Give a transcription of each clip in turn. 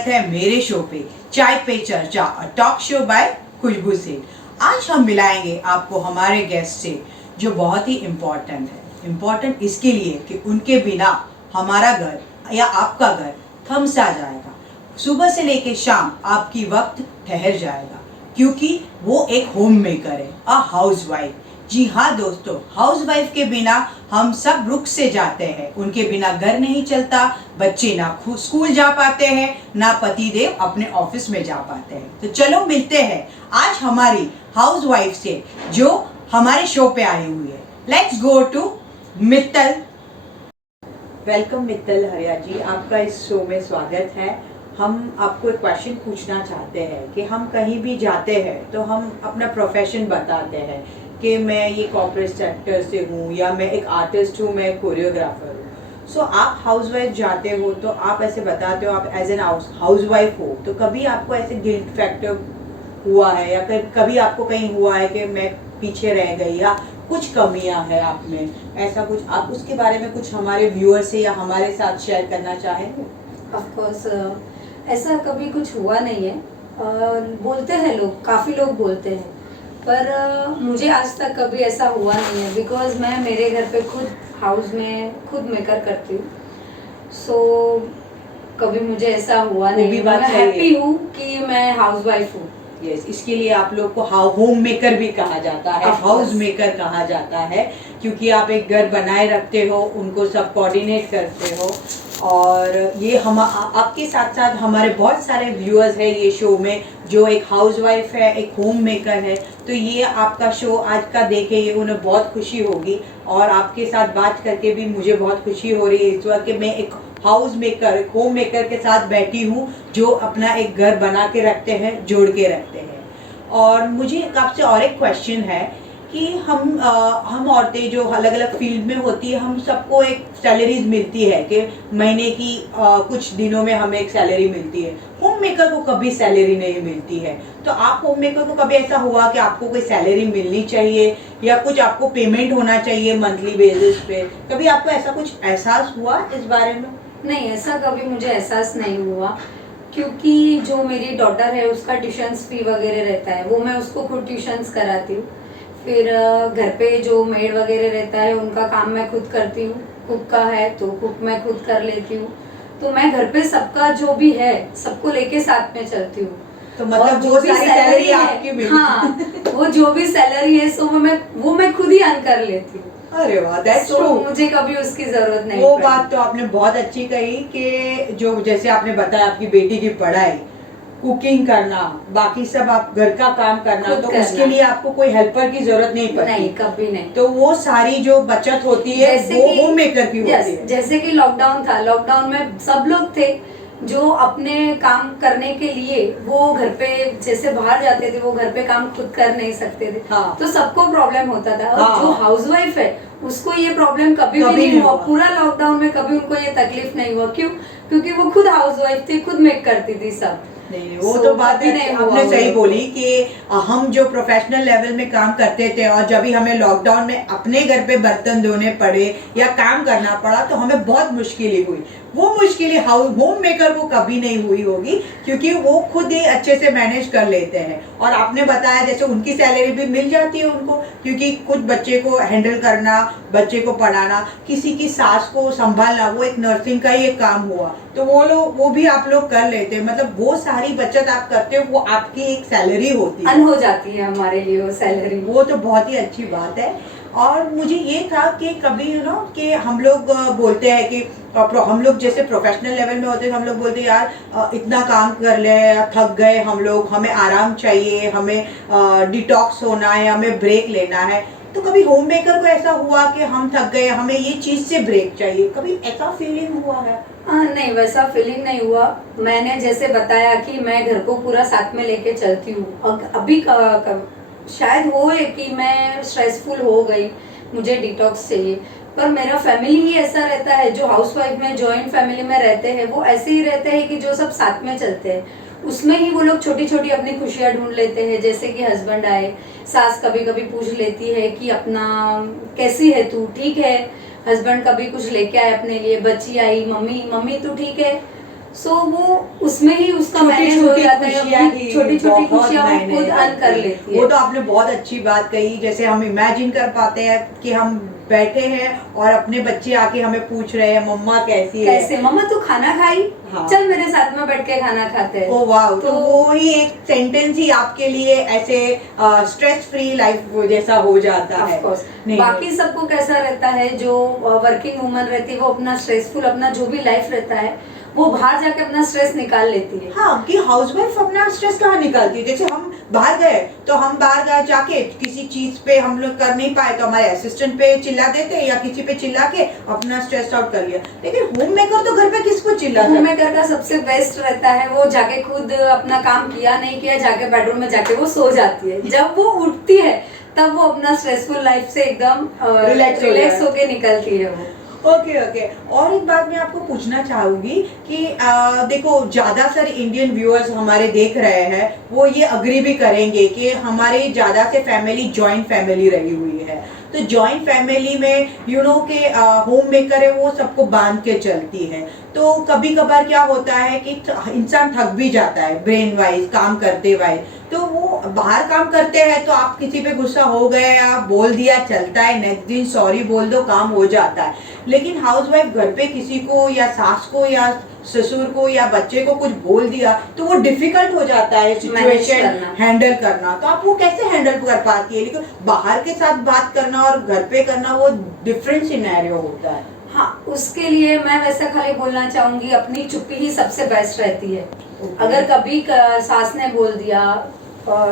स्वागत है मेरे शो पे चाय पे चर्चा, टॉक शो बाय खुशबू सेठ। आज हम मिलाएंगे आपको हमारे गेस्ट से जो बहुत ही इम्पोर्टेंट है। इम्पोर्टेंट इसके लिए कि उनके बिना हमारा घर या आपका घर थम सा जाएगा, सुबह से लेके शाम आपकी वक्त ठहर जाएगा, क्योंकि वो एक होम मेकर है, अ हाउस वाइफ। जी हाँ दोस्तों, हाउस वाइफ के बिना हम सब रुक से जाते हैं। उनके बिना घर नहीं चलता, बच्चे ना स्कूल जा पाते हैं, ना पतिदेव अपने ऑफिस में जा पाते हैं। तो चलो मिलते हैं आज हमारी हाउस वाइफ से जो हमारे शो पे आई हुई है। Let's go to Mittal. Welcome Mittal Haria ji, आपका इस शो में स्वागत है। हम आपको एक क्वेश्चन पूछना चाहते हैं कि हम कहीं भी जाते हैं तो हम अपना प्रोफेशन बताते हैं कि मैं ये कॉर्पोरेट सेक्टर से हूँ, या मैं एक आर्टिस्ट हूँ, मैं कोरियोग्राफर हूँ। सो आप हाउसवाइफ जाते हो तो आप ऐसे बताते हो, आप एज एन हाउसवाइफ हो, तो कभी आपको ऐसे गिल्ट फैक्टर हुआ है या कभी आपको कहीं हुआ है कि मैं पीछे रह गई या कुछ कमियां है आप में, ऐसा कुछ आप उसके बारे में कुछ हमारे व्यूअर से या हमारे साथ शेयर करना चाहेंगे? ऑफ कोर्स ऐसा कभी कुछ हुआ नहीं है। बोलते हैं लोग, काफ़ी लोग बोलते हैं, पर मुझे आज तक कभी ऐसा हुआ नहीं है, बिकॉज मैं मेरे घर पे खुद हाउस में खुद मेकर करती हूँ। सो कभी मुझे ऐसा हुआ नहीं। मैं हैप्पी हूँ कि मैं हाउस वाइफ हूँ। यस, इसके लिए आप लोग को होम मेकर भी कहा जाता है, हाउस मेकर कहा जाता है, क्योंकि आप एक घर बनाए रखते हो, उनको सब कोऑर्डिनेट करते हो। और ये हम आपके साथ साथ हमारे बहुत सारे व्यूअर्स हैं ये शो में जो एक हाउसवाइफ है, एक होम मेकर है। तो ये आपका शो आज का देखे ये उन्हें बहुत खुशी होगी, और आपके साथ बात करके भी मुझे बहुत खुशी हो रही है इस वक्त कि मैं एक हाउस मेकर, एक होम मेकर के साथ बैठी हूँ जो अपना एक घर बना के रखते हैं, जोड़ के रखते हैं। और मुझे आपसे और एक क्वेश्चन है कि हम औरतें जो अलग अलग फील्ड में होती है, हम सबको एक सैलरीज मिलती है कि महीने की कुछ दिनों में हमें एक सैलरी मिलती है। होम मेकर को कभी सैलरी नहीं मिलती है। तो आप होम मेकर को कभी ऐसा हुआ कि आपको कोई सैलरी मिलनी चाहिए या कुछ आपको पेमेंट होना चाहिए मंथली बेसिस पे? कभी आपको ऐसा कुछ एहसास हुआ इस बारे में? नहीं, ऐसा कभी मुझे एहसास नहीं हुआ, क्योंकि जो मेरी डॉटर है उसका ट्यूशन्स फी वगैरह रहता है, वो मैं उसको खुद ट्यूशन्स कराती हूँ। फिर घर पे जो मेड वगैरह रहता है उनका काम मैं खुद करती हूँ। कुक का है तो कुक मैं खुद कर लेती हूँ। तो मैं घर पे सबका जो भी है सबको लेके साथ में चलती हूँ। तो मतलब जो सारी सैलरी आपकी मिली, हाँ, वो जो भी सैलरी है सो वो मैं खुद ही अर्न कर लेती हूँ। अरे वाह, दैट्स ट्रू। मुझे कभी उसकी जरूरत नहीं वो पड़ी। बात तो आपने बहुत अच्छी कही कि जो जैसे आपने बताया आपकी बेटी की पढ़ाई, कुकिंग करना, बाकी सब आप घर का काम करना, तो उसके लिए आपको कोई हेल्पर की जरूरत नहीं पड़ती। नहीं, कभी नहीं। तो वो सारी जो बचत होती है वो होम मेकर की होती है। जैसे कि लॉकडाउन था, लॉकडाउन में सब लोग थे जो अपने काम करने के लिए वो घर पे जैसे बाहर जाते थे, वो घर पे काम खुद कर नहीं सकते थे। हाँ। तो सबको प्रॉब्लम होता था। और हाँ। जो हाउसवाइफ है उसको ये प्रॉब्लम कभी भी नहीं हुआ। पूरा लॉकडाउन में कभी उनको ये तकलीफ नहीं हुआ। क्यों? क्योंकि वो खुद हाउसवाइफ थी, खुद मेक करती थी सब। नहीं, वो तो बात आपने सही बोली कि हम जो प्रोफेशनल लेवल में काम करते थे और जब भी हमें लॉकडाउन में अपने घर पे बर्तन धोने पड़े या काम करना पड़ा तो हमें बहुत मुश्किलें हुई। वो मुश्किलें होम मेकर को कभी नहीं हुई होगी, क्योंकि वो खुद ही अच्छे से मैनेज कर लेते हैं। और आपने बताया जैसे उनकी सैलरी भी मिल जाती है उनको, क्योंकि खुद बच्चे को हैंडल करना, बच्चे को पढ़ाना, किसी की सास को संभालना, वो एक नर्सिंग का ही एक काम हुआ, तो वो भी आप लोग कर लेते हैं। मतलब वो सारी बचत आप करते हो, वो आपकी एक सैलरी होती है, हो जाती है हमारे लिए वो सैलरी। वो तो बहुत ही अच्छी बात है। और मुझे ये था कि कभी कि हम लोग बोलते हैं कि हम लोग जैसे प्रोफेशनल लेवल में होते हैं, हम लोग बोलते हैं यार इतना काम कर ले, थक गए हम लोग, हमें आराम चाहिए, हमें डिटॉक्स होना है, हमें ब्रेक लेना है। तो कभी होम मेकर को ऐसा हुआ कि हम थक गए, हमें ये चीज से ब्रेक चाहिए, कभी ऐसा फीलिंग हुआ है? नहीं, वैसा फीलिंग नहीं हुआ। मैंने जैसे बताया कि मैं घर को पूरा साथ में लेके चलती हूँ। अभी शायद हो कि मैं स्ट्रेसफुल हो गई, मुझे डिटॉक्स चाहिए, पर मेरा फैमिली ही ऐसा रहता है, जो हाउसवाइफ में जॉइंट फैमिली में रहते हैं वो ऐसे ही रहते हैं कि जो सब साथ में चलते हैं, उसमें ही वो लोग छोटी छोटी अपनी खुशियाँ ढूंढ लेते हैं। जैसे कि हस्बैंड आए, सास कभी कभी पूछ लेती है कि अपना कैसी है तू, ठीक है। हस्बैंड कभी कुछ लेके आए अपने लिए, बच्ची आई, मम्मी मम्मी तू ठीक है। सो वो उसमें ही उसका मैनेज हो जाता है, छोटी छोटी खुशियाँ वो खुद अर्न कर लेती है। वो तो आपने बहुत अच्छी बात कही, जैसे हम इमेजिन कर पाते हैं कि हम बैठे हैं और अपने बच्चे आके हमें पूछ रहे हैं मम्मा कैसी है, कैसे मम्मा तू खाना खाई, हाँ। चल मेरे साथ में बैठ के खाना खाते हैं। ओ वाह, तो वो ही एक सेंटेंस ही आपके लिए ऐसे स्ट्रेस फ्री लाइफ जैसा हो जाता है। बाकी सबको कैसा रहता है, जो वर्किंग वुमन रहती है वो अपना स्ट्रेसफुल अपना जो भी लाइफ रहता है वो बाहर जाके अपना स्ट्रेस निकाल लेती है। हाँ, कि हाउसवाइफ अपना स्ट्रेस कहाँ निकालती है, जैसे हम बाहर गए तो हम बाहर गए जाके किसी चीज पे हम लोग कर नहीं पाए तो हमारे असिस्टेंट पे चिल्ला देते हैं या किसी पे चिल्ला के अपना स्ट्रेस आउट कर लिया। लेकिन होम मेकर तो घर पे किसको चिल्ला, होम मेकर का सबसे बेस्ट रहता है वो जाके खुद अपना काम किया नहीं किया जाके बेडरूम में जाके वो सो जाती है। जब वो उठती है तब वो अपना स्ट्रेसफुल लाइफ से एकदम रिलैक्स होके निकलती है वो। ओके ओके, और एक बात मैं आपको पूछना चाहूंगी कि देखो ज्यादातर इंडियन व्यूअर्स हमारे देख रहे हैं, वो ये अग्री भी करेंगे कि हमारे ज्यादा से फैमिली जॉइंट फैमिली रही हुई है। तो जॉइंट फैमिली में के होम मेकर है वो सबको बांध के चलती है। तो कभी कभार क्या होता है कि इंसान थक भी जाता है ब्रेन वाइज काम करते वाइज, तो वो बाहर काम करते हैं तो आप किसी पे गुस्सा हो गए या बोल दिया चलता है, नेक्स्ट दिन सॉरी बोल दो काम हो जाता है। लेकिन हाउसवाइफ घर पे किसी को या सास को या ससुर को या बच्चे को कुछ बोल दिया तो वो डिफिकल्ट हो जाता है सिचुएशन हैंडल करना। तो आप वो कैसे हैंडल कर पाती है? लेकिन बाहर के साथ बात करना और घर पे करना वो डिफरेंट सिनेरियो होता है। हाँ, उसके लिए मैं वैसा खाली बोलना चाहूंगी अपनी चुप्पी ही सबसे बेस्ट रहती है। अगर कभी सास ने बोल दिया,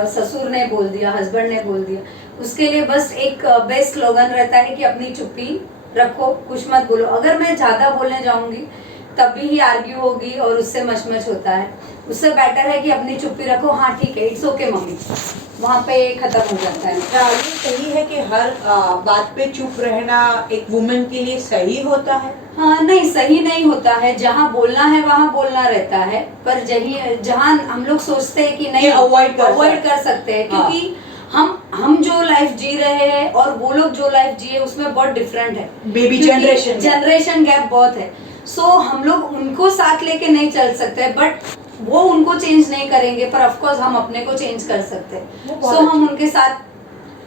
ससुर ने बोल दिया, हस्बैंड ने बोल दिया, उसके लिए बस एक बेस्ट स्लोगन रहता है कि अपनी चुप्पी रखो, कुछ मत बोलो। अगर मैं ज्यादा बोलने जाऊंगी तभी ही आर्ग्यू होगी और उससे मचमच होता है। उससे बेटर है कि अपनी चुप्पी रखो, हाँ ठीक है इट्स ओके मम्मी, वहाँ पे खत्म हो जाता है। ये सही है कि हर बात पे चुप रहना एक वुमेन के लिए सही होता है? हाँ नहीं, सही नहीं होता है। जहाँ बोलना है वहाँ बोलना रहता है, पर जहाँ हम लोग सोचते हैं कि नहीं अवॉइड कर सकते हैं, क्योंकि हम जो लाइफ जी रहे हैं और वो लोग जो लाइफ जिए उसमें बहुत डिफरेंट है। बेबी जनरेशन गैप बहुत है। सो हम लोग उनको साथ लेके नहीं चल सकते, बट वो उनको चेंज नहीं करेंगे, पर ऑफ कोर्स हम अपने को चेंज कर सकते हैं। सो हम उनके साथ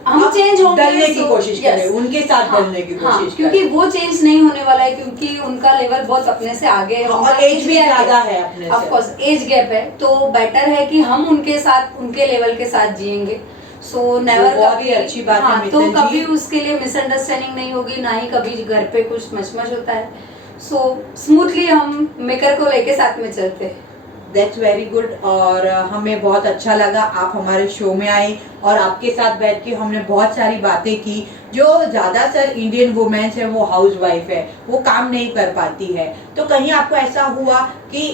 हम चेंज होंगे, डलने की कोशिश करें, उनके साथ डलने की कोशिश क्योंकि वो चेंज नहीं होने वाला है, क्योंकि उनका लेवल बहुत अपने से आगे है और एज भी ज्यादा है अपने से। ऑफ कोर्स एज गैप है, तो बेटर है कि हम उनके साथ उनके लेवल के साथ जिएंगे। सो नेवर कभी अच्छी बात है, तो कभी उसके लिए मिसअंडरस्टैंडिंग नहीं होगी, ना ही कभी घर पे कुछ मचमच होता है। सो स्मूथली हम मेकर को लेके साथ में चलते हैं। दैट्स वेरी गुड, और हमें बहुत अच्छा लगा आप हमारे शो में आए और आपके साथ बैठ के हमने बहुत सारी बातें की। जो ज़्यादातर इंडियन वुमेन्स है वो हाउस वाइफ है, वो काम नहीं कर पाती है। तो कहीं आपको ऐसा हुआ कि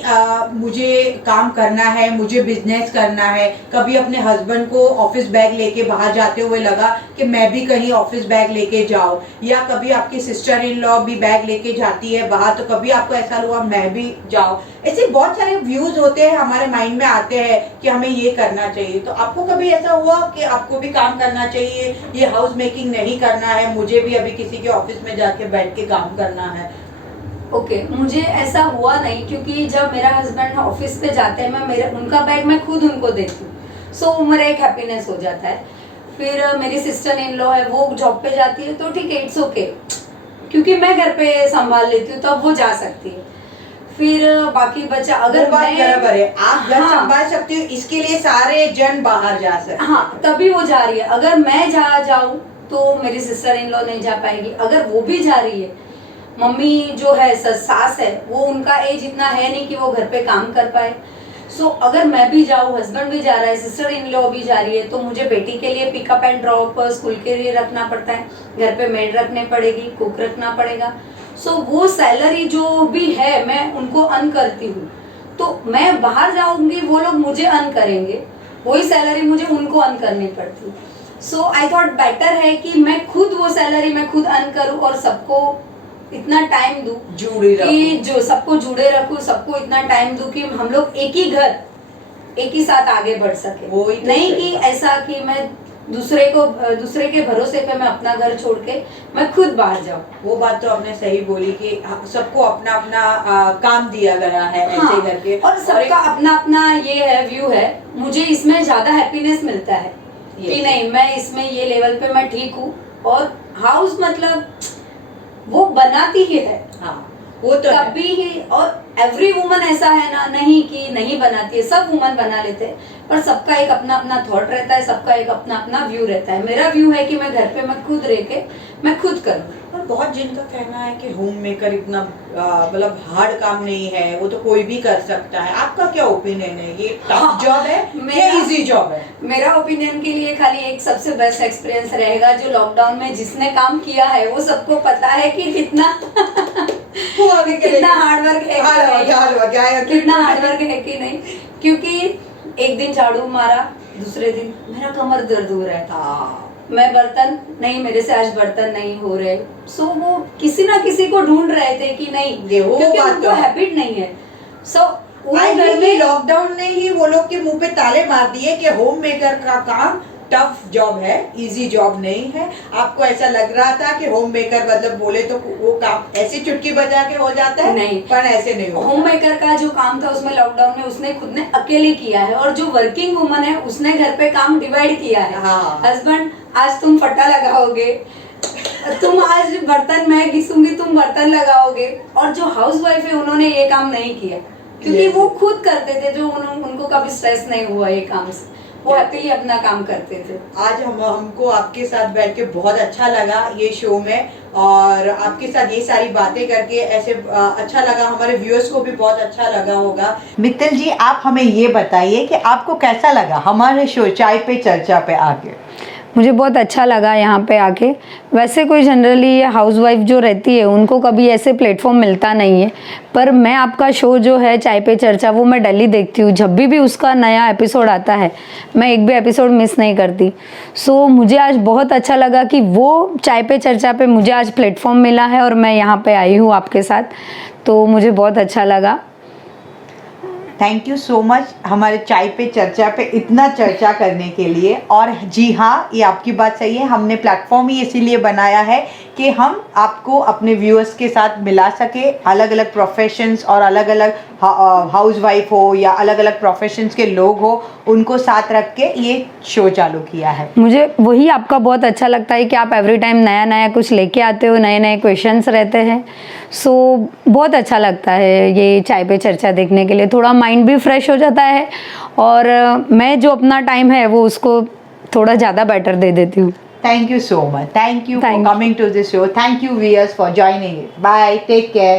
मुझे काम करना है, मुझे बिजनेस करना है, कभी अपने हस्बैंड को ऑफिस बैग लेके बाहर जाते हुए लगा कि मैं भी कहीं ऑफिस बैग लेके जाऊँ, या कभी आपकी सिस्टर इन लॉ भी बैग लेके जाती है बाहर तो कभी आपको ऐसा हुआ मैं भी जाऊँ? ऐसे बहुत सारे व्यूज होते हैं हमारे माइंड में आते हैं कि हमें ये करना चाहिए। तो आपको कभी ऐसा हुआ कि आपको भी काम करना चाहिए, ये हाउस मेकिंग नहीं करना है, मुझे भी अभी किसी के ऑफिस में जाके बैठ के काम करना है? ओके, मुझे ऐसा हुआ नहीं, क्योंकि जब मेरा हस्बैंड ऑफिस पे जाते हैं मैं उनका बैग मैं खुद उनको देती हूँ। सो मेरा एक हैप्पीनेस हो जाता है। फिर मेरी सिस्टर इन लॉ है, वो जॉब पे जाती है तो ठीक है इट्स ओके, क्योंकि मैं घर पे संभाल लेती हूँ तब वो जा सकती है। फिर बाकी बचा अगर बात बराबर है, आप घर संभाल सकती हो, इसके लिए सारे जन बाहर जा सकते। हाँ, तभी वो जा रही है। अगर मैं जाऊँ तो मेरी सिस्टर इन लॉ नहीं जा पाएगी। अगर वो भी जा रही है, मम्मी जो है सास है, वो उनका एज इतना है नहीं कि वो घर पे काम कर पाए। सो अगर मैं भी जाऊँ, हस्बैंड भी जा रहा है, सिस्टर इन लॉ भी जा रही है, तो मुझे बेटी के लिए पिकअप एंड ड्रॉप स्कूल के लिए रखना पड़ता है, घर पे मेड रखने पड़ेगी, कुक रखना पड़ेगा। सो वो सैलरी जो भी है मैं उनको अर्न करती हूँ। तो मैं बाहर जाऊंगी, वो लोग मुझे अर्न करेंगे, वही सैलरी मुझे उनको अर्न करनी पड़ती। सो आई थॉट बेटर है कि मैं खुद वो सैलरी मैं खुद अर्न करूँ और सबको इतना टाइम दूं कि जो सबको जुड़े रखूं, सबको इतना टाइम दूं कि हम लोग एक ही घर एक ही साथ आगे बढ़ सके। नहीं कि ऐसा कि मैं दूसरे के भरोसे पे मैं अपना घर छोड़ के मैं खुद बाहर जाऊँ। वो बात तो आपने सही बोली कि सबको अपना अपना काम दिया गया है ऐसे हाँ, करके, और सबका अपना अपना ये है व्यू है। मुझे इसमें ज्यादा हैप्पीनेस मिलता है कि नहीं, मैं इसमें ये लेवल पे मैं ठीक हूँ। और हाउस मतलब वो बनाती ही है, हाँ वो तो है। कभी ही, और एवरी वुमन ऐसा है ना, नहीं कि नहीं बनाती है, सब वुमन बना लेते हैं, पर सबका एक अपना अपना थॉट रहता है, सबका एक अपना अपना व्यू रहता है। मेरा व्यू है कि मैं घर पे मैं खुद रह के मैं खुद करूँ। और बहुत जिनका कहना है कि होम मेकर इतना मतलब हार्ड काम नहीं है, वो तो कोई भी कर सकता है। आपका क्या ओपिनियन है, ये टफ जॉब है या इजी जॉब है? मेरा ओपिनियन के लिए खाली एक सबसे बेस्ट एक्सपीरियंस रहेगा, जो लॉकडाउन में जिसने काम किया है वो सबको पता है कि कितना कितना हार्डवर्क है, कितना हार्डवर्क है कि नहीं। क्योंकि एक दिन झाड़ू मारा, दूसरे दिन मेरा कमर दर्द हो रहा है, मैं बर्तन नहीं, मेरे से आज बर्तन नहीं हो रहे। सो वो किसी ना किसी को ढूंढ रहे थे कि नहीं, क्योंकि उनको हैबिट नहीं है। सो घर में लॉकडाउन ने ही वो लोग के मुंह पे ताले मार दिए कि होम मेकर का काम टफ जॉब है, इजी जॉब नहीं है। आपको ऐसा लग रहा था कि होम मेकर मतलब बोले तो वो काम ऐसे चुटकी बजा के हो जाता है, नहीं, पर ऐसे नहीं होता। होम मेकर का जो काम था उसमें लॉकडाउन में उसने खुद ने अकेले किया है, और जो वर्किंग वुमन है उसने घर पे काम डिवाइड किया है। हाँ। हस्बैंड आज तुम फटा लगाओगे, तुम आज बर्तन मैं घिसूंगी, तुम बर्तन लगाओगे। और जो हाउस वाइफ है उन्होंने ये काम नहीं किया, क्योंकि वो खुद करते थे, जो उनको कभी स्ट्रेस नहीं हुआ ये काम से, वो हैप्पीली अपना काम करते थे। आज हमको आपके साथ बैठ के बहुत अच्छा लगा ये शो में, और आपके साथ ये सारी बातें करके ऐसे अच्छा लगा। हमारे व्यूअर्स को भी बहुत अच्छा लगा होगा। मित्तल जी, आप हमें ये बताइए कि आपको कैसा लगा हमारे शो चाय पे चर्चा पे आके? मुझे बहुत अच्छा लगा यहाँ पे आके। वैसे कोई जनरली हाउसवाइफ जो रहती है उनको कभी ऐसे प्लेटफॉर्म मिलता नहीं है, पर मैं आपका शो जो है चाय पे चर्चा वो मैं डेली देखती हूँ। जब भी उसका नया एपिसोड आता है मैं एक भी एपिसोड मिस नहीं करती। सो मुझे आज बहुत अच्छा लगा कि वो चाय पे चर्चा पे मुझे आज प्लेटफॉर्म मिला है और मैं यहाँ पे आई हूँ आपके साथ, तो मुझे बहुत अच्छा लगा। थैंक यू सो मच हमारे चाय पे चर्चा पे इतना चर्चा करने के लिए। और जी हाँ, ये आपकी बात सही है, हमने प्लेटफॉर्म ही इसीलिए बनाया है कि हम आपको अपने व्यूअर्स के साथ मिला सके। अलग अलग प्रोफेशंस और अलग अलग हाउसवाइफ हो या अलग अलग प्रोफेशंस के लोग हो, उनको साथ रख के ये शो चालू किया है। मुझे वही आपका बहुत अच्छा लगता है कि आप एवरी टाइम नया नया कुछ लेके आते हो, नए नए क्वेश्चंस रहते हैं। सो बहुत अच्छा लगता है ये चाय पे चर्चा देखने के लिए। थोड़ा माइंड भी फ्रेश हो जाता है, और मैं जो अपना टाइम है वो उसको थोड़ा ज़्यादा बेटर दे देती हूँ। Thank you so much. Thank you for coming to this show. Thank you viewers for joining it. Bye. Take care.